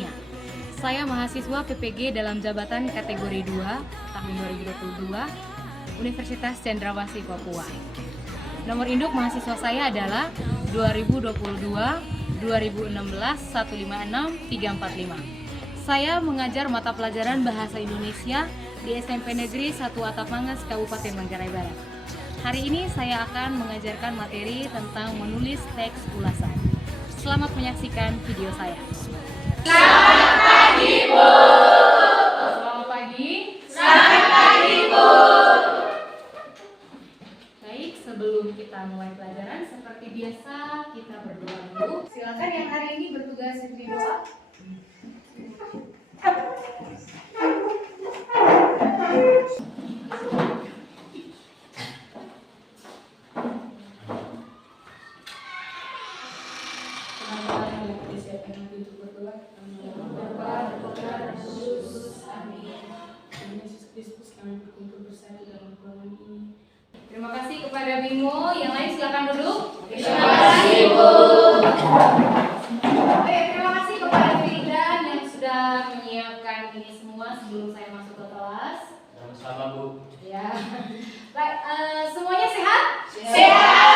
Tania. Saya mahasiswa PPG dalam jabatan kategori 2 tahun 2022 Universitas Cendrawasih Papua. Nomor induk mahasiswa saya adalah 2022 2016 156 345. Saya mengajar mata pelajaran Bahasa Indonesia di SMP Negeri 1 Atapangas, Kabupaten Manggarai Barat. Hari ini saya akan mengajarkan materi tentang menulis teks ulasan. Selamat menyaksikan video saya. Selamat pagi, Bu. Selamat pagi. Selamat pagi, Bu. Baik, sebelum kita mulai pelajaran, seperti biasa kita berdoa dulu. Silakan yang hari ini bertugas di doa. Terima kasih kepada Bimo. Yang lain silakan duduk. Terima kasih, Bu. Baik, terima kasih kepada Firdan yang sudah menyiapkan ini semua sebelum saya masuk ke kelas. Sama-sama, Bu. Ya. Baik, semuanya sehat? Sehat.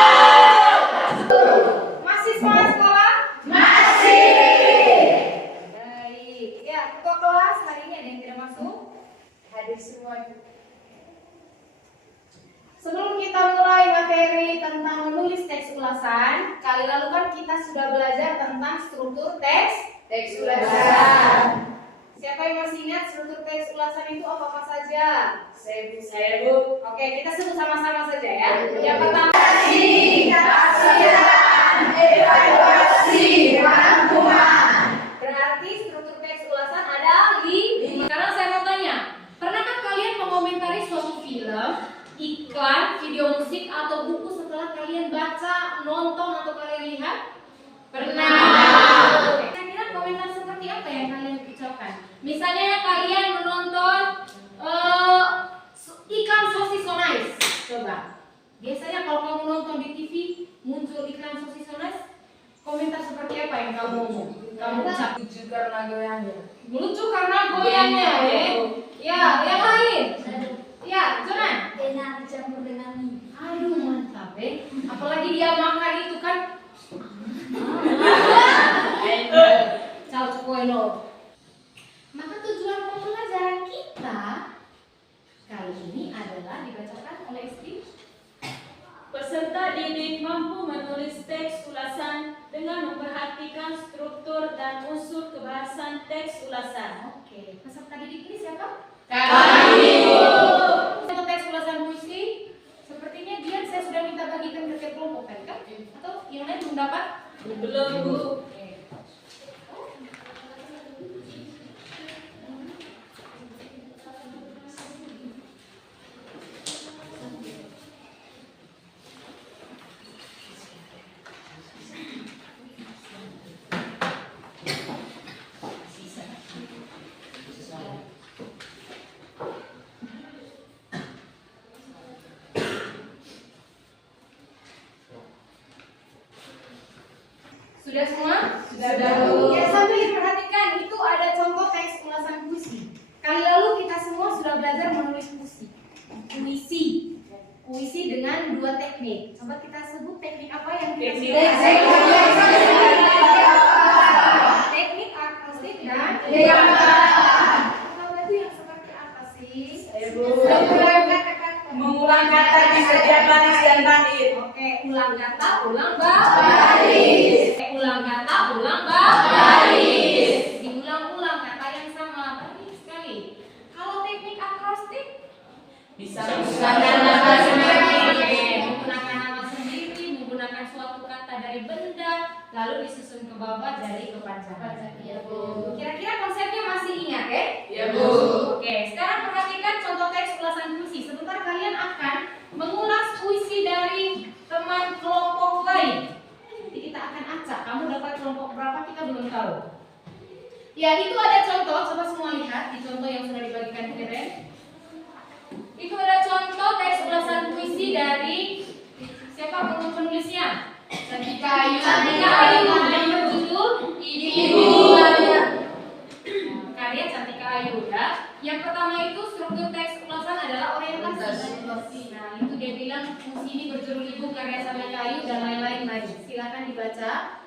Masih semangat sekolah? Masih. Baik. Ya, ketua kelas hari ini ada yang tidak masuk? Hadir semua. Sebelum kita mulai materi tentang menulis teks ulasan, kali lalu kan kita sudah belajar tentang struktur teks ulasan. Siapa yang masih ingat struktur teks ulasan itu apa saja? Saya, Bu. Oke, kita sebut sama-sama saja ya. Yang pertama, Kajian, evaluasi, rangkuman. berarti struktur teks ulasan ada 5. Sekarang saya mau tanya, pernahkah kalian mengomentari suatu film, iklan, video musik, atau buku setelah kalian baca, nonton, atau kalian lihat? Pernah. Oke. Kira-kira komentar seperti apa yang kalian ucapkan? Misalnya kalian menonton iklan sosis so nice. Coba. Biasanya kalau kamu nonton di TV muncul iklan sosis so nice, komentar seperti apa yang kamu ucap? Lucu karena goyangnya. Lucu karena goyangnya, ya. Ya, yang lain. Ya, Jonan. Enak dicampur dengan mie. Aduh, mantap, apalagi dia makan itu kan. Ciao Cokoelo. Maka tujuan pembelajaran kita kali ini adalah dibacakan oleh istri. Peserta didik mampu menulis teks ulasan dengan memperhatikan struktur dan unsur kebahasan teks ulasan. Oke, peserta didik ini siapa? Kami. Untuk teks ulasan puisi, sepertinya dia saya sudah minta bagikan ke tiap kelompok tadi kan? Atau yang lain belum dapat? Belum, Bu. Oke. Sudah semua? Sudah, Bu. Ya, sambil diperhatikan, itu ada contoh teks ulasan puisi. Kali lalu kita semua sudah belajar menulis puisi. Puisi dengan 2 teknik. Coba kita sebut teknik apa yang kita Teknik teknik akrostik dan Kalau itu yang seperti apa sih? Mengulang kata di setiap baris dan bait. Oke, ulang kata, ulang baris. Ulang kata, ulang baris. Diulang-ulang kata yang sama. Baik sekali. Kalau teknik akrostik Bisa menggunakan nama sendiri. menggunakan nama sendiri, menggunakan suatu kata dari benda, lalu disusun ke bawah dari kepanjangan. Ya, Bu. Kira-kira konsepnya masih ingat ya? Ya, Bu. Oke, sekarang perhatikan contoh teks ulasan puisi. Sebentar kalian akan mengulas puisi dari teman kelompok lain. Nanti kita akan acak. Kamu dapat kelompok berapa kita belum tahu. Ya, itu ada contoh. Coba semua lihat di contoh yang sudah dibagikan ke Ren. Itu ada contoh teks ulasan puisi dari siapa penulisnya? Cantika Ayu. Yang berjudul Ibu. ini berjudul Ibu Karya Sampai Kayu dan lain-lain lagi. Silakan dibaca.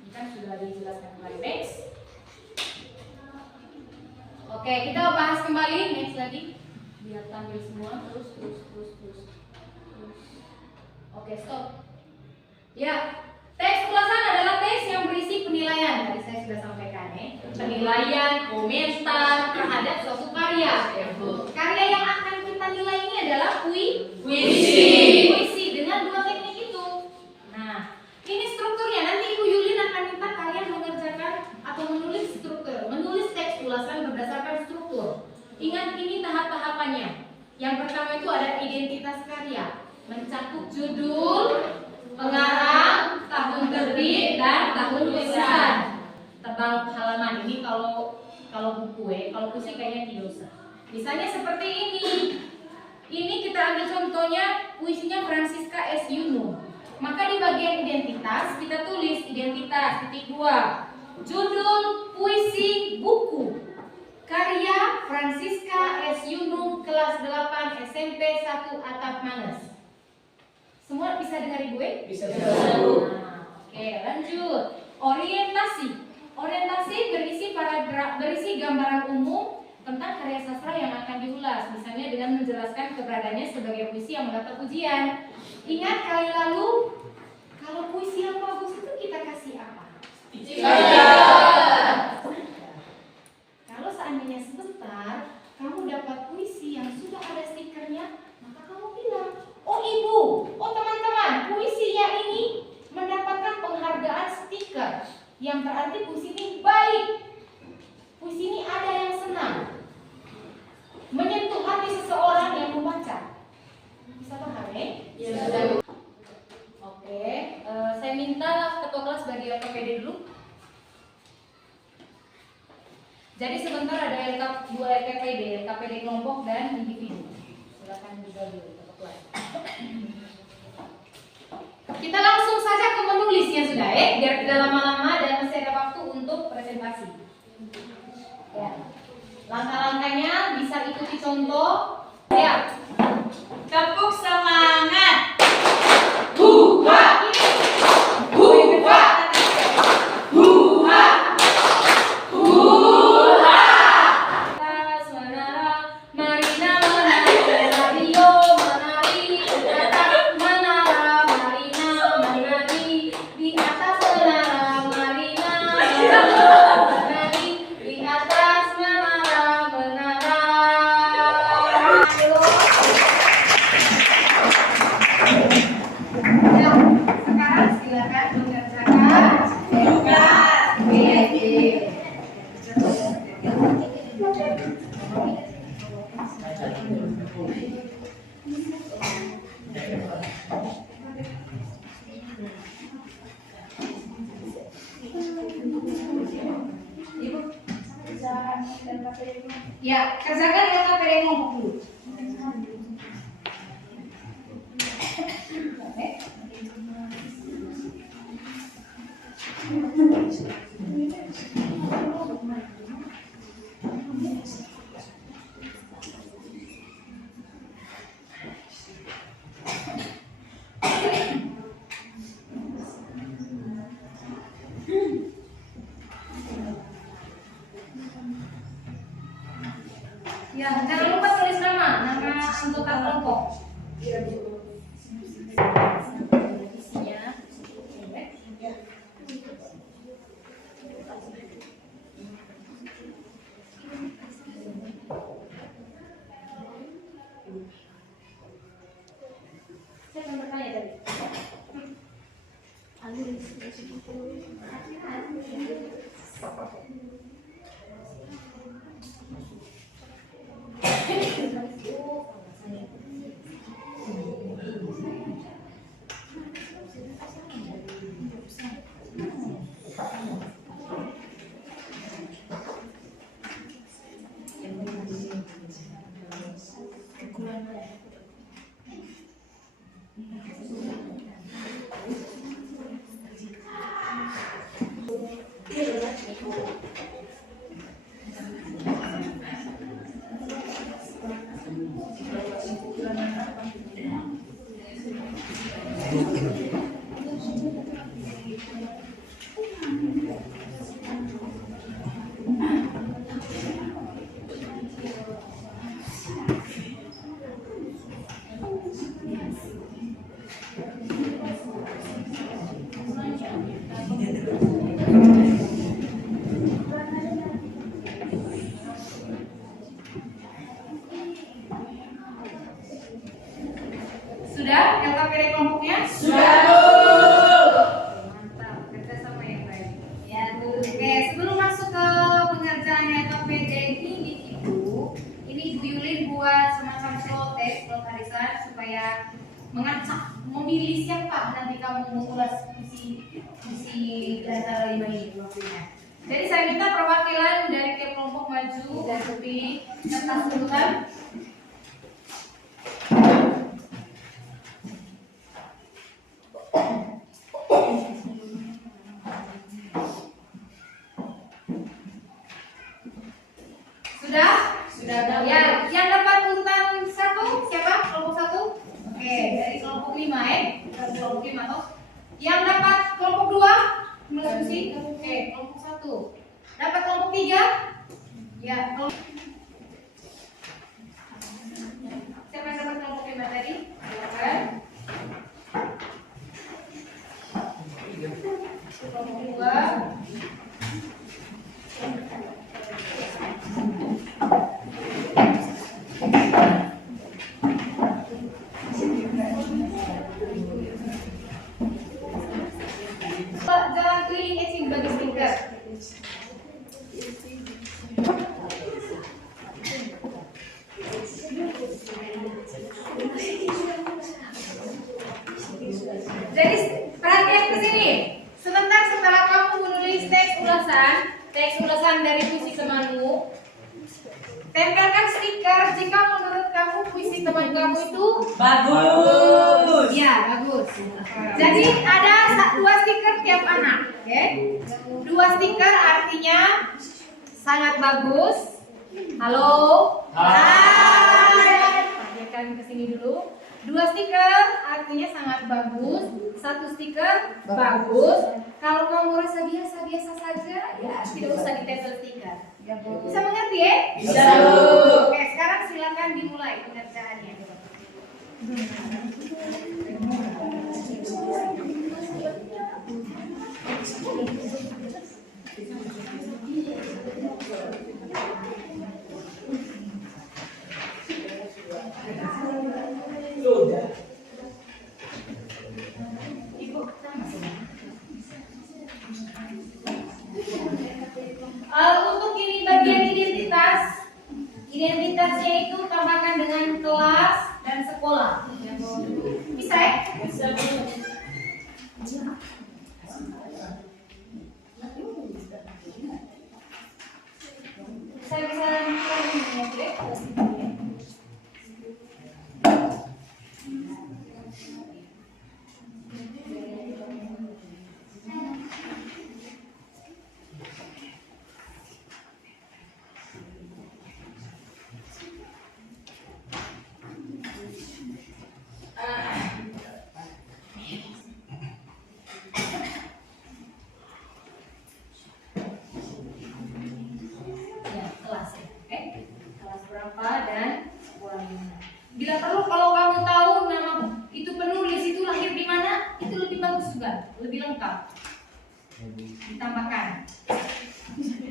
Ini kan sudah dijelaskan kembali. Next. Oke, kita bahas kembali. Next lagi. Biar tampil semua. Terus. Oke, stop. Ya, teks ulasan adalah teks yang berisi penilaian. Tadi saya sudah sampaikan ya. Penilaian, komentar terhadap suatu karya. Karya yang akan kita nilai ini adalah puisi dengan dua teknik itu. Nah, ini strukturnya. Nanti Ibu Yulin akan minta kalian mengerjakan atau menulis struktur, menulis teks ulasan berdasarkan struktur. Ingat ini tahap-tahapannya. Yang pertama itu ada identitas karya, mencakup judul, pengarang, tahun terbit, dan tahun tulisan. Tebal halaman ini kalau buku kalau puisi kayaknya tidak usah. Misalnya seperti ini. Ini kita ambil contohnya puisinya Francisca S. Yunus. Maka di bagian identitas kita tulis identitas _2. Judul puisi buku. Karya Francisca S. Yunus kelas 8 SMP 1 Atap Manges. Semua bisa dengar gue? Bisa. Oke, lanjut. Orientasi berisi gambaran umum tentang karya sastra yang akan diulas, misalnya dengan menjelaskan keberadaannya sebagai puisi yang mendapat pujian. Ingat kali lalu, kalau puisi yang bagus itu kita kasih apa? Kalau seandainya sebentar kamu dapat puisi yang sudah ada stikernya, maka kamu bilang, oh ibu, oh teman-teman, puisinya ini mendapatkan penghargaan stiker, yang berarti puisi ini baik. Puisi ini ada yang senang, menyentuh hati seseorang yang membaca. Bisa paham ya? Bisa. Oke, saya minta ketua kelas bagi LKPD dulu. Jadi sebentar ada dua LKPD kelompok dan individu. Silakan juga dulu ketua kelas. Kita langsung saja ke menulisnya sudah ya, biar tidak lama-lama dan masih ada waktu untuk presentasi. Ya. Langkah-langkahnya bisa ikuti contoh. Ya. Tepuk semangat. Atas menara, Marina menari, Mario menari. Atas menara, Marina menari. Di atas menara, Marina menari. Di atas menara. Ya, sekarang silakan mengerjakan Ya, kerjakan yang KPD kelompok dulu. Ya, jangan lupa tulis nama anggota kelompok. Isinya. Saya akan bertanya tadi. dari kelompoknya? Sudah. Mantap, kerja sama yang baik. Ya, Bu. Oke, sebelum masuk ke pengerjaannya atau PDI ini Bu Yulin buat semacam slow test, slow harisan supaya mengacak, memilih siapa nanti kamu mengulas visi di antara 5 ini waktunya. Jadi saya minta perwakilan dari tiap kelompok maju dan lebih kertas urutan. Sudah? Sudah. Ya, yang dapat urutan 1 siapa? Kelompok 1? Oke, dari kelompok 5 dari kelompok 5 toh. Yang dapat kelompok 2? Diskusi. Oke, kelompok 1. Dapat kelompok 3? Ya, siapa yang dapat kelompok 5 tadi? Silakan. Kelompok 2. Jalan keliling etching bagi stiker. Jadi perhatian ke sini. Sebentar setelah kamu menulis teks ulasan dari puisi temanmu, tempelkan stiker jika menurut kamu puisi teman kamu itu Bagus. ya bagus. Jadi ada 2 stiker tiap anak, oke? 2 stiker artinya sangat bagus. Halo. Hai. Perhatikan ke sini dulu. 2 stiker artinya sangat bagus. 1 stiker bagus. Kalau kamu rasa biasa saja, ya tidak usah ditempel stiker. Bisa mengerti ya? Bisa. Oke, sekarang silakan dimulai pengerjaannya. Untuk ini bagian identitasnya itu tambahkan dengan kelas dan sekolah. Bisa ya? Bisa, Bu. Saya bisa ya, kelas ya. Oke. Kelas berapa dan sekolahnya. Bila perlu kalau kamu tahu nama itu penulis itu lahir di mana, itu lebih bagus juga, lebih lengkap. Ditambahkan.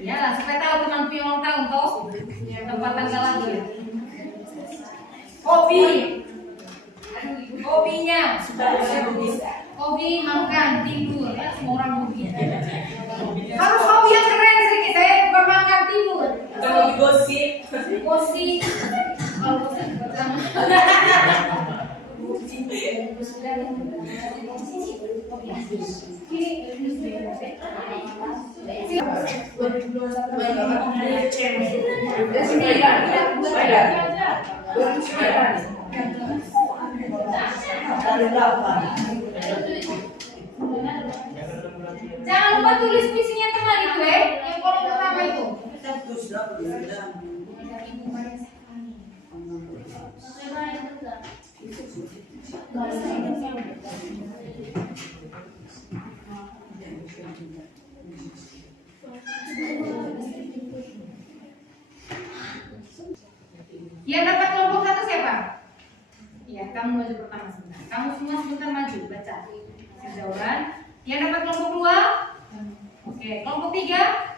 Ya lah, supaya tahu teman punya ulang tahun toh. Tempat tanggal lahir. Hobi. Aduh, hobinya. Hobi makan, tidur. Ya, semua orang hobi. Harus hobi yang keren sedikit. Saya bukan makan, tidur. Kalau gosip. Gosip. Kalau gosip pertama. Jangan lupa tulis puisinya teman itu yang kolom pertama itu. Yang dapat kelompok 1 siapa? Ya, kamu maju pertama sebentar. Kamu semua sebentar maju, baca. Jauhan. Yang dapat kelompok 2? Oke, kelompok 3,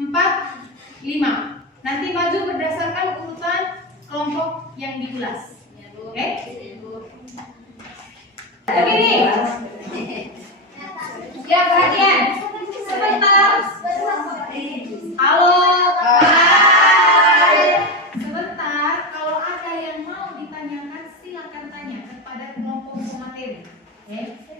4, 5. Nanti maju berdasarkan urutan kelompok yang diulas. Oke? Berdiri. Ya, perhatian. Sebentar. Halo. Hai. Sebentar, kalau ada yang mau ditanyakan silakan tanya kepada kelompok pemateri.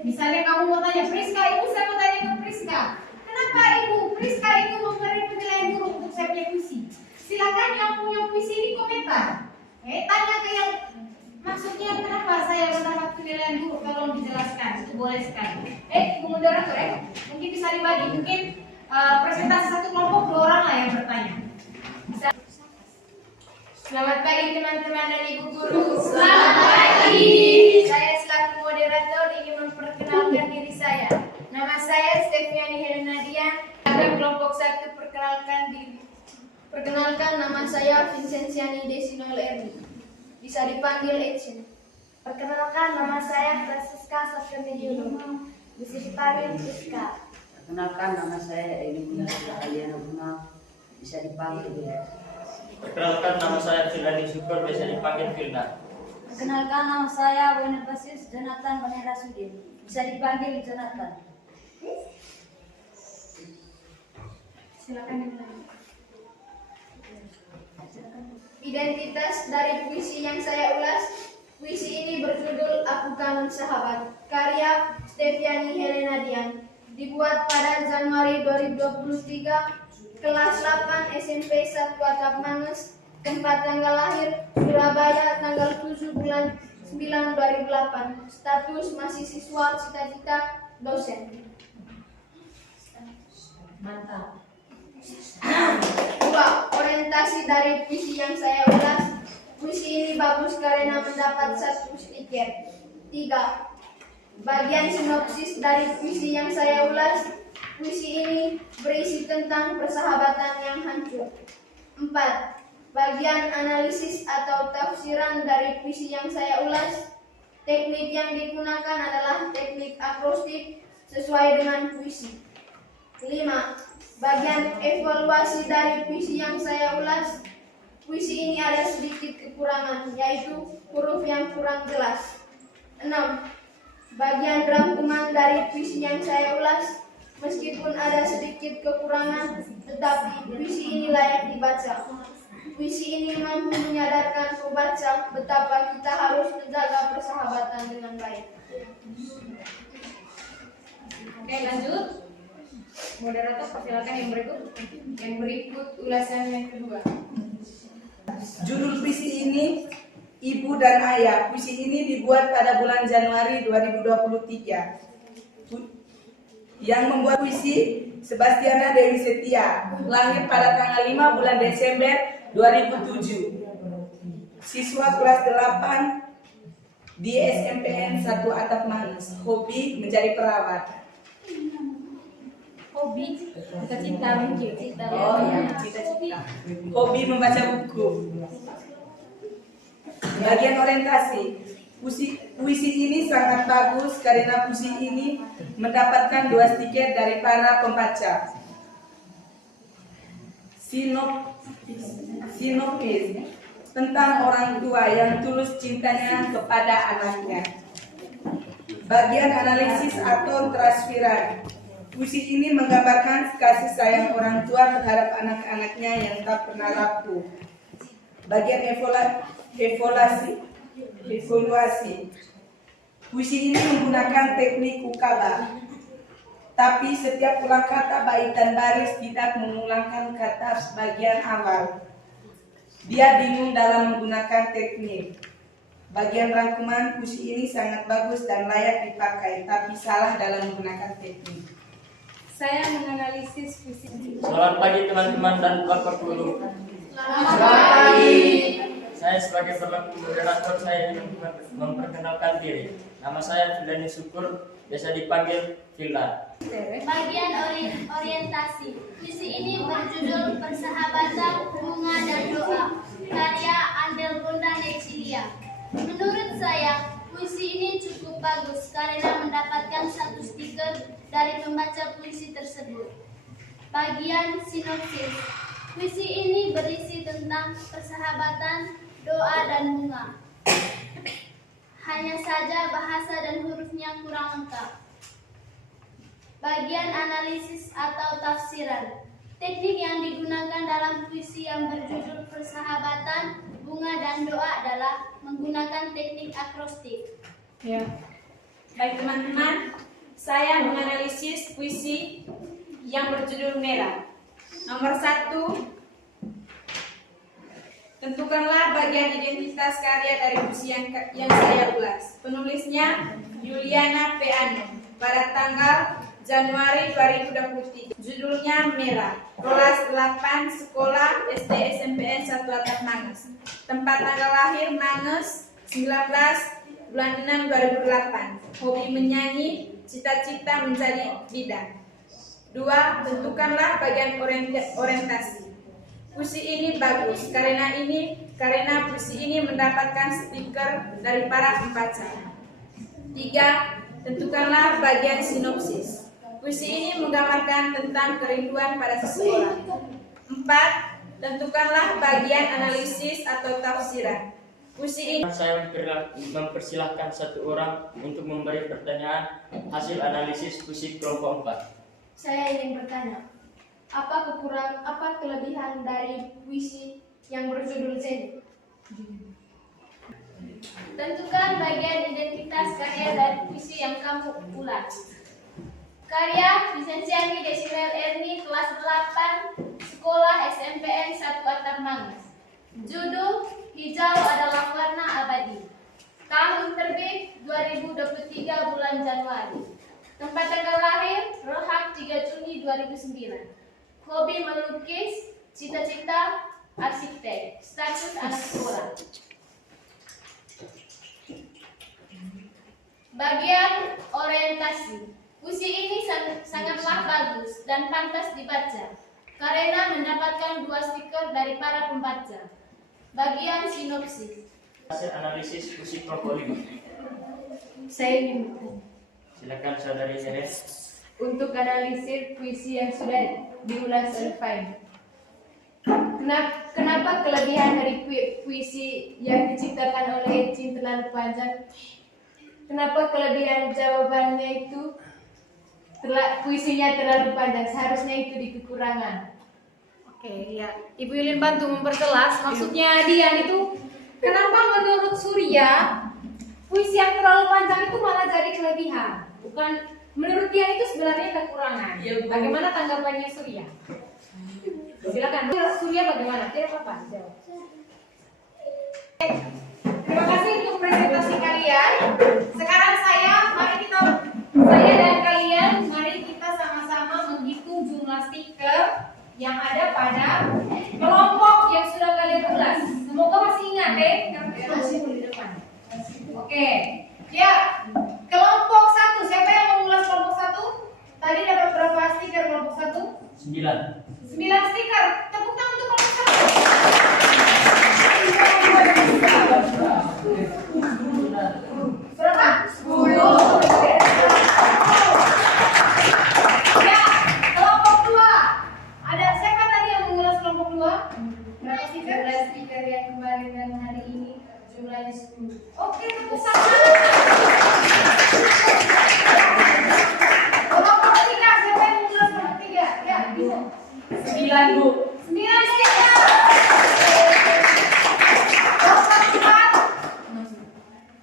Misalnya kamu mau tanya Priska, ibu saya mau tanya ke Priska. Kenapa ibu Priska itu memberi penilaian buruk untuk saya punya puisi? Silakan yang punya puisi ini komentar. Tanya ke yang maksudnya kenapa saya mendapat penilaian buruk, tolong dijelaskan. Itu boleh sekali. Ibu moderator mungkin bisa dibagi, mungkin presentasi satu kelompok 2 orang lah yang bertanya. Bisa. Selamat pagi teman-teman dan ibu guru. Selamat pagi. Saya selaku moderator ingin memperkenalkan diri saya. Nama saya Stefiani Helena Dian. Ada kelompok 1 Perkenalkan, nama saya Vincenziani Desinol Erni. Bisa dipanggil Ecin. Perkenalkan, nama saya Francisca Safremediolo. Bisa dipanggil Friska. Perkenalkan, nama saya Edi Aliana Bunga, bisa dipanggil ya. Perkenalkan, nama saya Firlani Syukur, bisa dipanggil Firna. Perkenalkan, nama saya Bonafasis Jonathan Panera Sudin. Bisa dipanggil Jonathan. silakan dimulai. Identitas dari puisi yang saya ulas. Puisi ini berjudul Aku Kangen Sahabat, karya Stefiani Helena Dian. Dibuat pada Januari 2023, kelas 8 SMP 1 Atap Manges, tempat tanggal lahir Surabaya tanggal 7 bulan 9 2008. Status masih siswa, cita-cita dosen. Mantap. 2. Orientasi dari puisi yang saya ulas. Puisi ini bagus karena mendapat 1 stiker. 3. Bagian sinopsis dari puisi yang saya ulas. Puisi ini berisi tentang persahabatan yang hancur. 4. Bagian analisis atau tafsiran dari puisi yang saya ulas. Teknik yang digunakan adalah teknik akrostik sesuai dengan puisi. 5. Bagian evaluasi dari puisi yang saya ulas. Puisi ini ada sedikit kekurangan, yaitu huruf yang kurang jelas. 6. Bagian rangkuman dari puisi yang saya ulas. Meskipun ada sedikit kekurangan, tetapi puisi ini layak dibaca. Puisi ini mampu menyadarkan pembaca betapa kita harus menjaga persahabatan dengan baik. Oke, lanjut. Moderator, persilakan yang berikut. Yang berikut ulasan yang kedua. Judul puisi ini Ibu dan Ayah. Puisi ini dibuat pada bulan Januari 2023. Yang membuat puisi Sebastiana Dewi Setia, lahir pada tanggal 5 bulan Desember 2007. Siswa kelas 8 di SMPN 1 Atap Manges. Hobi menjadi perawat. Hobi, cita-cita mungkin. Oh ya, cita-cita. Hobi membaca buku. Bagian orientasi. Puisi ini sangat bagus karena puisi ini mendapatkan 2 stiker dari para pembaca. Sinopsis tentang orang tua yang tulus cintanya kepada anaknya. Bagian analisis atau transferan. Puisi ini menggambarkan kasih sayang orang tua terhadap anak-anaknya yang tak pernah rapuh. Bagian evaluasi. Puisi ini menggunakan teknik ukaba. Tapi setiap ulang kata bait dan baris tidak mengulangkan kata bagian awal. Dia bingung dalam menggunakan teknik. Bagian rangkuman puisi ini sangat bagus dan layak dipakai, tapi salah dalam menggunakan teknik. Saya menganalisis puisi ini. Selamat pagi teman-teman dan Bapak Guru. Selamat pagi. Saya sebagai moderator saya ingin memperkenalkan diri. Nama saya Firlani Syukur, biasa dipanggil Villa. Bagian orientasi. Puisi ini berjudul Persahabatan, Bunga dan Doa, karya Andel Gonda Nexilia. Menurut saya, puisi ini cukup bagus karena mendapatkan 1 stiker dari pembaca puisi tersebut. Bagian sinopsis. Puisi ini berisi tentang persahabatan, doa dan bunga. hanya saja bahasa dan hurufnya kurang lengkap. Bagian analisis atau tafsiran. Teknik yang digunakan dalam puisi yang berjudul Persahabatan, Bunga dan Doa adalah menggunakan teknik akrostik. Ya. Baik teman-teman, saya menganalisis puisi yang berjudul Merah. Nomor 1, tentukanlah bagian identitas karya dari puisi yang saya ulas. Penulisnya Juliana P. Anum pada tanggal Januari 2023. Judulnya Merah. Kelas 8 Sekolah SD SMPN 1 Atap Manges. Tempat tanggal lahir Manges 19 bulan 6 2008. Hobi menyanyi, cita-cita menjadi bidan. 2. Tentukanlah bagian orientasi. Puisi ini bagus karena puisi ini mendapatkan stiker dari para pembaca. 3. Tentukanlah bagian sinopsis. Puisi ini menggambarkan tentang kerinduan pada seseorang. 4. Tentukanlah bagian analisis atau tafsiran. Puisi ini Saya mempersilahkan satu orang untuk memberi pertanyaan hasil analisis puisi kelompok 4. Saya ingin bertanya, apa kelebihan dari puisi yang berjudul Zen? Tentukan bagian identitas karya dari puisi yang kamu ulas. Karya Vicenziani Desimel Erni kelas 8 Sekolah SMPN 1 Atap Manges. Judul Hijau adalah warna abadi. Tahun terbit 2023 bulan Januari. Tempat tanggal lahir Rohak 3 Juni 2009. Hobi melukis, cita-cita arsitek, status anak sekolah. Bagian orientasi. Puisi ini sangatlah bagus dan pantas dibaca karena mendapatkan 2 stiker dari para pembaca. Bagian sinopsis. Hasil analisis puisi kelompok 5. Saya ingin bertanya. Silakan saudari Heres. Untuk analisis puisi yang sudah diulas oleh Fain, kenapa kelebihan dari puisi yang diciptakan oleh Ecin terlalu panjang? Kenapa kelebihan jawabannya itu puisinya terlalu panjang? Seharusnya itu di kekurangan. Oke, ya. Ibu Yulin bantu memperjelas. Maksudnya Dian itu, kenapa menurut Surya puisi yang terlalu panjang itu malah jadi kelebihan? Bukan, menurut Dian itu sebenarnya kekurangan. Bagaimana tanggapannya Surya? Silakan. Surya bagaimana? Tidak apa-apa. Jawab. Terima kasih untuk presentasi kalian. Sekarang saya dan kalian, mari kita sama-sama menghitung jumlah stiker yang ada pada kelompok yang sudah kalian ulas. Semoga masih ingat masih di depan. Oke. Ya, kelompok 1. Siapa yang mengulas kelompok 1? Tadi dapat berapa stiker kelompok 1? 9 stiker. Tepuk tangan untuk kelompok 1. Berapa? 10. Ya, kelompok 2. Ada siapa tadi yang mengulas kelompok 2? Berapa stiker? 11 stiker yang kemarin dan hari ini jumlahnya 10. Oke, tepuk tangan. Kelompok 3, siapa yang mengulas kelompok 3? Ya, bisa. 9, Bu. 9 stiker. Kelompok 4.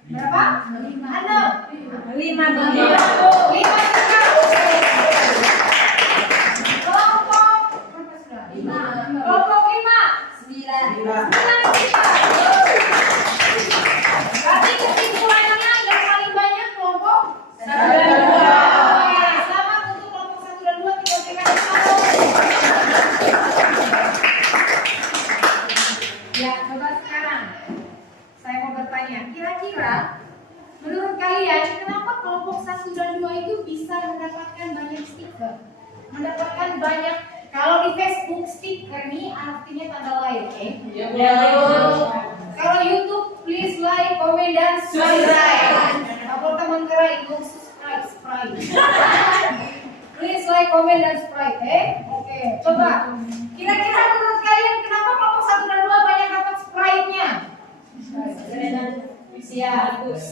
Berapa? 5, Bu. 5 stiker. Kelompok 5. Kelompok 5. 9 stiker. Berarti kesimpulannya yang paling banyak kelompok 1 dan 2. Selamat untuk kelompok 1 dan 2, kita berikan tepuk. Ya, coba sekarang saya mau bertanya, kira-kira menurut kalian kenapa kelompok 1 dan 2 itu bisa mendapatkan banyak stiker? Mendapatkan banyak, kalau di Facebook stiker nih artinya tanda like, Kalau YouTube please like, comment dan subscribe. Kalau teman kera itu subscribe. Please like, comment dan subscribe, Oke, coba. Kira-kira menurut kalian kenapa kelompok 1 dan 2 banyak dapat subscribe-nya? Karena usia bagus.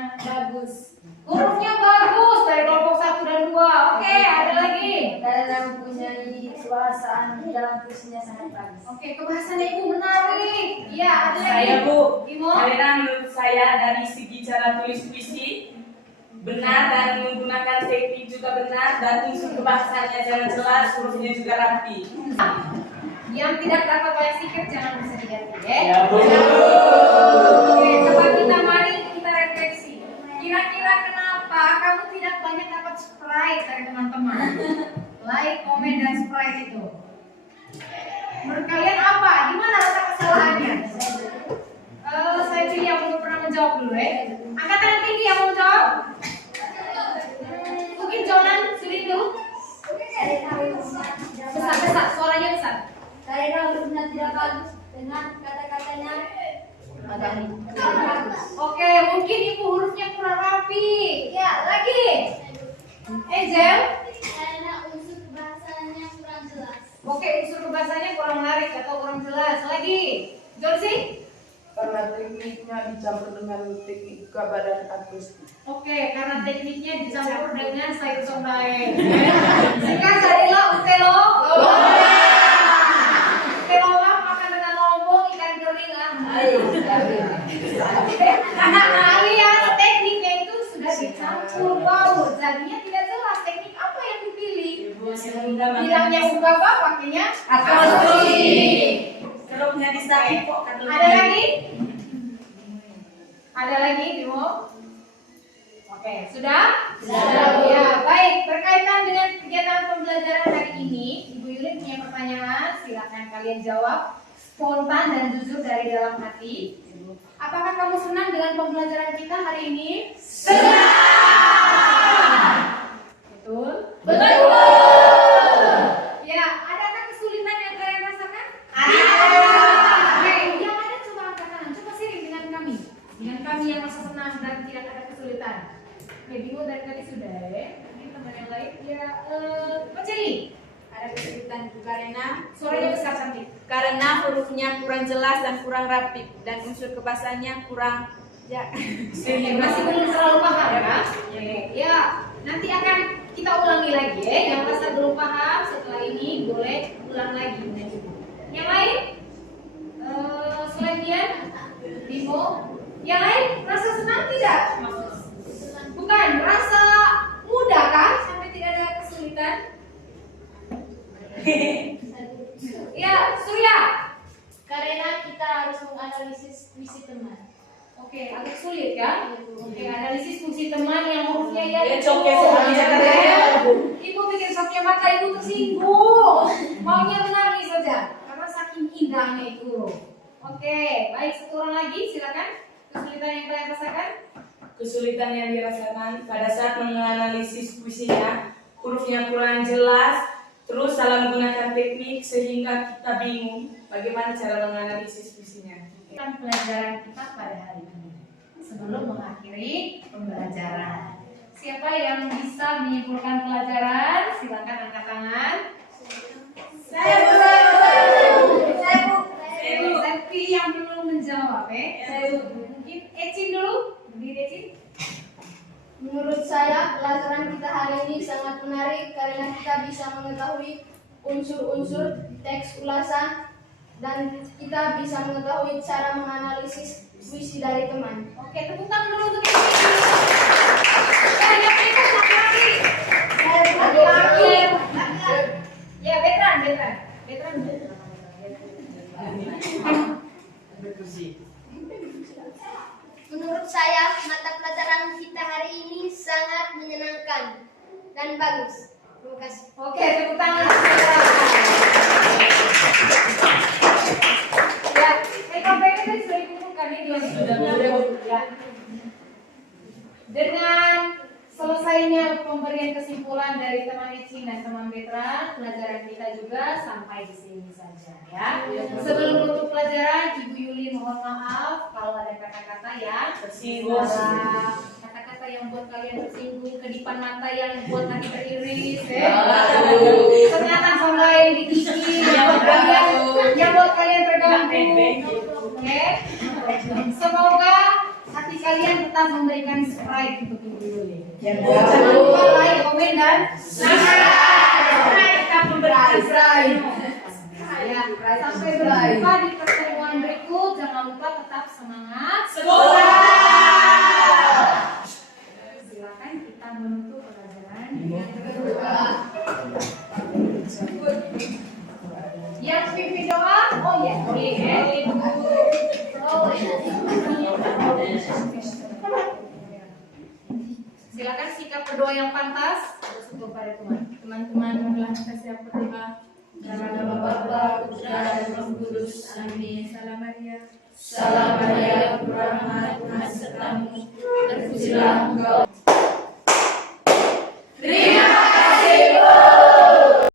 hurufnya bagus. Hurufnya bagus dari kelompok 1 dan 2. Oke, ada lagi. Karena mempunyai kekuasaan dalam puisinya sangat bagus. Oke, kebahasannya Ibu menarik. Iya, ada lagi. Saya Bu, Bimo. karena menurut saya dari segi cara tulis puisi benar dan menggunakan teknik juga benar dan unsur kebahasannya jangan jelas, hurufnya juga rapi. Yang tidak dapat bayar tiket jangan bersedih hati, ya. Ya, Bu. Oke, coba mari kita refleksi. Kira-kira kenapa kamu tidak banyak dapat sprite dari teman-teman? Like, komen, dan sprite itu. Menurut kalian apa? Di mana letak kesalahannya? Saya pilih yang belum pernah menjawab dulu ya. Angkat tangan tinggi yang mau menjawab. Mungkin Jonan, sulit dulu. Besar, suaranya besar. Karena hurufnya tidak bagus dengan kata-katanya agak bagus. Oke, mungkin Ibu hurufnya kurang rapi. Ya, lagi. Angel. Karena unsur kebahasannya kurang jelas. Oke, unsur kebahasannya kurang menarik atau kurang jelas. Lagi. Jorsi. Karena tekniknya dicampur dengan teknik kabar dan akustik. Oke, karena tekniknya dicampur dengan sayur somai. Jika jadilah utelo. Utelo makan dengan lombok ikan kering alias tekniknya itu sudah dicampur baur, jadinya tidak jelas teknik apa yang dipilih. Bilangnya ungkapa, pakainya akustik. Kerupnya disakit kok. Ada lagi? Ada lagi, Bimo? Oke, sudah? Sudah. Ya, baik. Berkaitan dengan kegiatan pembelajaran hari ini, Ibu Yulin punya pertanyaan. Silakan kalian jawab spontan dan jujur dari dalam hati. Apakah kamu senang dengan pembelajaran kita hari ini? Senang. Betul? Betul. Ya, adakah kesulitan yang kalian rasakan? Ada. Oke, yang ada coba angkat tangan. Coba sharing dengan kami. Dengan kami yang merasa senang dan tidak ada kesulitan. Oke, Bimo dari tadi sudah ya. Mungkin teman yang lain. Ya, Pak Ceri. Ada kesulitan karena Suaranya besar cantik. karena hurufnya kurang jelas dan kurang rapi dan unsur kebahasannya kurang ya. Masih belum terlalu paham ya? Ya, nanti akan kita ulangi lagi ya. Yang merasa belum paham setelah ini boleh ulang lagi. Yang lain? Selain dia, Bimo. Yang lain rasa senang tidak? Bukan, rasa mudah kan? Sampai tidak ada kesulitan. Ya, Surya. Karena kita harus menganalisis puisi teman. Oke, agak sulit kan? Oke, analisis fungsi teman yang hurufnya ya. Ya, coket semuanya katanya. Ibu bikin sopnya mata ibu tersinggung. Maunya menangis saja karena saking indahnya itu. Oke, baik, satu orang lagi silakan. Kesulitan yang kalian rasakan? Kesulitan yang dirasakan pada saat menganalisis puisinya, hurufnya kurang jelas, terus salah menggunakan teknik sehingga kita bingung bagaimana cara menganalisis puisinya. Kan pelajaran kita pada hari ini. Sebelum mengakhiri pembelajaran, siapa yang bisa menyimpulkan pelajaran? Silakan angkat tangan. Saya pilih yang belum menjawab ya. Mungkin Ecin dulu. Berdiri Ecin. Menurut saya, pelajaran kita hari ini sangat menarik karena kita bisa mengetahui unsur-unsur teks ulasan dan kita bisa mengetahui cara menganalisis puisi dari teman. Oke, tepuk tangan dulu untuk Ecin. Yang berikut laki-laki. Laki-laki. Ya, Betran. Menurut saya, mata pelajaran kita hari ini sangat menyenangkan dan bagus. Terima kasih. Oke, tepuk tangan. Ya, KPK tadi sudah dikumpulkan ini ya. Dengan selesainya pemberian kesimpulan dari teman Ecin dan teman Petra, pelajaran kita juga sampai di sini saja ya. Sebelum menutup pelajaran, Ibu Yuli mohon maaf kalau ada kata-kata yang Tersinggung. kata-kata yang buat kalian tersinggung, kedipan mata yang buat hati teriris, ternyata somai di gigi yang buat kalian terganggu. Oke, semoga hati hati kalian tetap memberikan Sprite untuk Ibu Yuli. Yang Jangan lupa like, komen, dan subscribe. Tetap memberikan Sprite. Ya, sampai berjumpa di pertemuan berikut. Jangan lupa tetap semangat sekolah. Silakan kita menutup pelajaran dengan berdoa. Yang pimpin doa, oh ya, silakan sikap berdoa yang pantas. Bersyukur pada Tuhan. Teman-teman, marilah kita siap berdoa. Dalam nama Bapa, Putra, dan Roh Kudus. Amin. Salam Maria. Salam Maria, berrahmat Tuhan sertamu. Terpujilah engkau